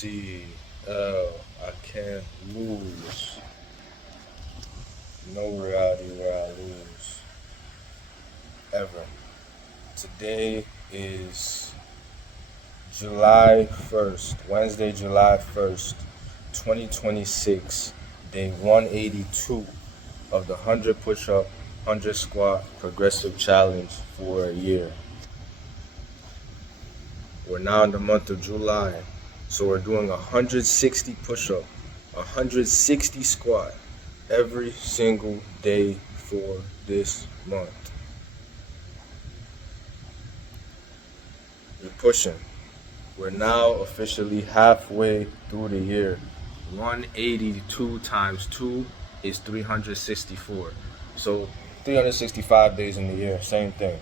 icLAAo, I can't lose. No reality where I lose. Ever. Today is July 1st, Wednesday, July 1st, 2026, day 182 of the 100 push up, 100 squat progressive challenge for a year. We're now in the month of July, so we're doing 160 push up, 160 squat every single day for this month. We're pushing. We're now officially halfway through the year. 182 times 2 is 364. So 365 days in the year, same thing.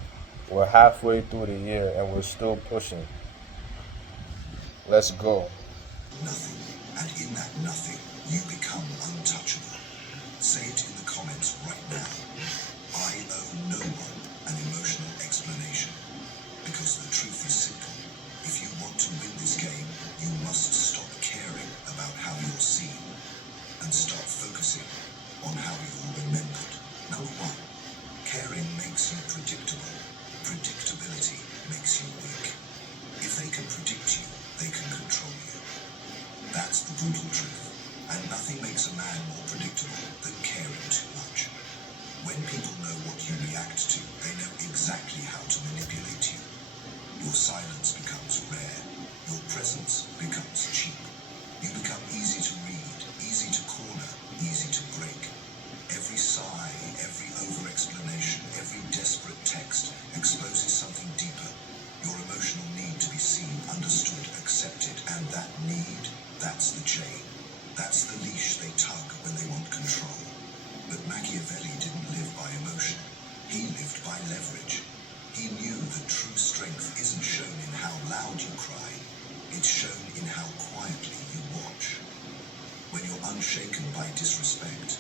We're halfway through the year and we're still pushing. Let's go. Nothing, and in that nothing, you become untouchable. Say it in the comments right now. I owe no one an emotional explanation. Because the truth is simple. If you want to win this game, you must stop caring about how you're seen and start focusing on how you're remembered. Number one, caring makes you predictable. Predictability makes you weak. If they can predict you, they can control you. That's the brutal truth. And nothing makes a man more predictable than caring too much. When people know what you react to, they know exactly how to manipulate you. Your silence becomes rare. Your presence becomes cheap. You become easy to read, easy to corner, easy to break. Every sigh, every over-explanation, every desperate text exposes something deeper. Your emotional need to be seen, understood, accepted, and that need, that's the chain. That's the leash they tug when they want control. But Machiavelli didn't live by emotion. He lived by leverage. He knew that true strength isn't shown in how loud you cry. It's shown in how quietly you watch. When you're unshaken by disrespect,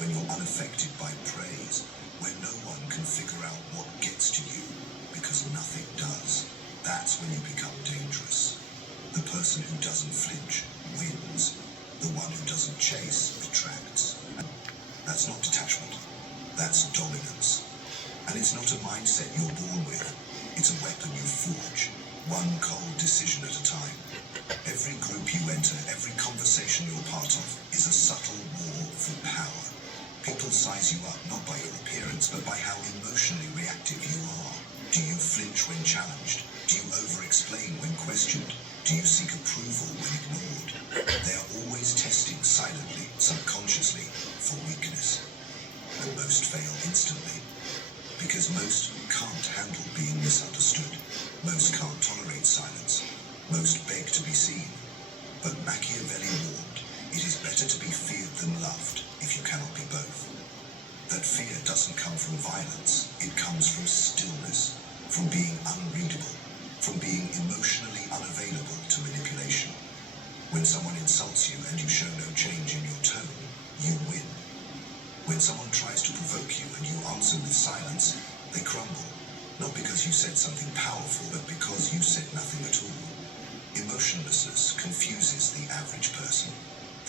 when you're unaffected by praise, when no one can figure out what gets to you, because nothing does, that's when you become dangerous. The person who doesn't flinch wins. The one who doesn't chase retracts. That's not detachment. That's dominance. And it's not a mindset you're born with. It's a weapon you forge, one cold decision at a time. Every group you enter, every conversation you're part of, is a subtle war for power. People size you up not by your appearance, but by how emotionally reactive you are. Do you flinch when challenged? Do you over-explain when questioned? Do you seek approval when ignored? They are always testing silently, subconsciously, for weakness. And most fail instantly. Because most can't handle being misunderstood. Most can't tolerate silence. Most beg to be seen. But Machiavelli warned, it is better to be feared than loved if you cannot be both. That fear doesn't come from violence. It comes from stillness, from being unreadable, from being emotionally unavailable to manipulation. When someone insults you and you show no change in your tone, you win. When someone tries to provoke you and you answer with silence, they crumble. Not because you said something powerful, but because you said nothing at all. Emotionlessness confuses the average person.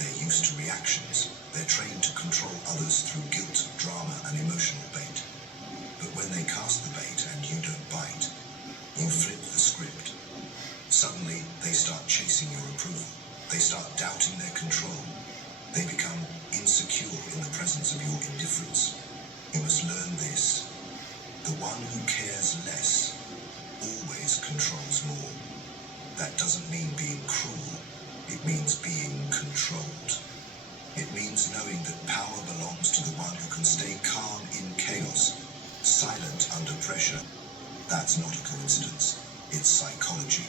They're used to reactions. They're trained to control others through guilt, drama, and emotional bait. But when they cast the bait and you don't bite, you flip the script. Suddenly, they start chasing your approval. They start doubting their control. They become insecure in the presence of your indifference. You must learn this. The one who cares less always controls more. That doesn't mean being cruel. It means being controlled. It means knowing that power belongs to the one who can stay calm in chaos, silent under pressure. That's not a coincidence. It's psychology.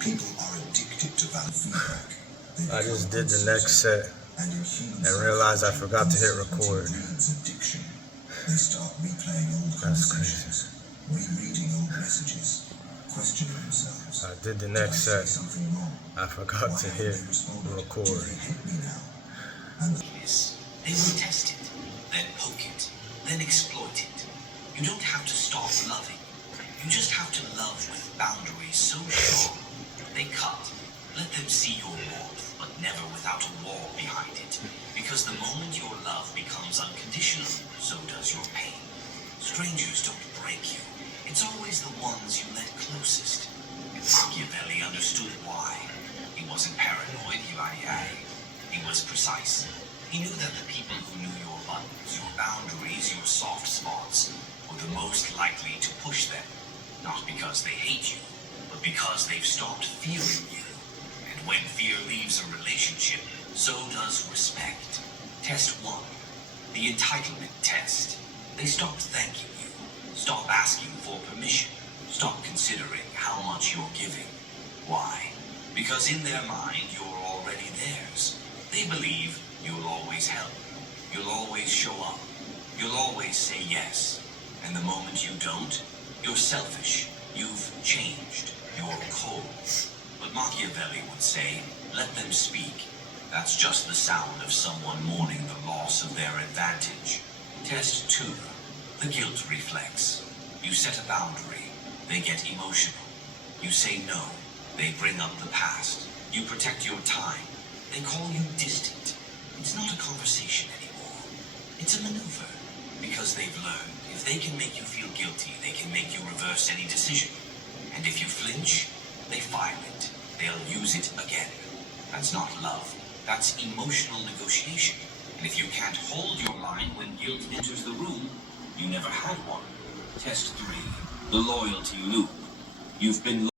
People are addicted to valid feedback. I just did the next set and realized I forgot to hit record. Addiction. They start replaying old conversations, rereading old messages, questioning themselves. I did the next set. I forgot to hit record. They will test it, then poke it, then exploit it. You don't have to stop loving. You just have to love with boundaries so strong they cut Let them see your warmth, but never without a wall behind it. Because the moment your love becomes unconditional, so does your pain. Strangers don't break you. It's always the ones you let closest. And Machiavelli understood why. He wasn't paranoid, he was precise. He knew that the people who knew your buttons, your boundaries, your soft spots, were the most likely to push them. Not because they hate you, but because they've stopped fearing you. And when fear leaves a relationship, so does respect. Test 1. The entitlement test. They stop thanking you. Stop asking for permission. Stop considering how much you're giving. Why? Because in their mind, you're already theirs. They believe you'll always help. You'll always show up. You'll always say yes. And the moment you don't, you're selfish. You've changed. You're cold. But Machiavelli would say, let them speak. That's just the sound of someone mourning the loss of their advantage. Test 2. The guilt reflex. You set a boundary. They get emotional. You say no. They bring up the past. You protect your time. They call you distant. It's not a conversation anymore. It's a maneuver. Because they've learned, if they can make you feel guilty, they can make you reverse any decision. And if you flinch, they file it. They'll use it again. That's not love. That's emotional negotiation. And if you can't hold your line when guilt enters the room, you never had one. Test 3. The loyalty loop. You've been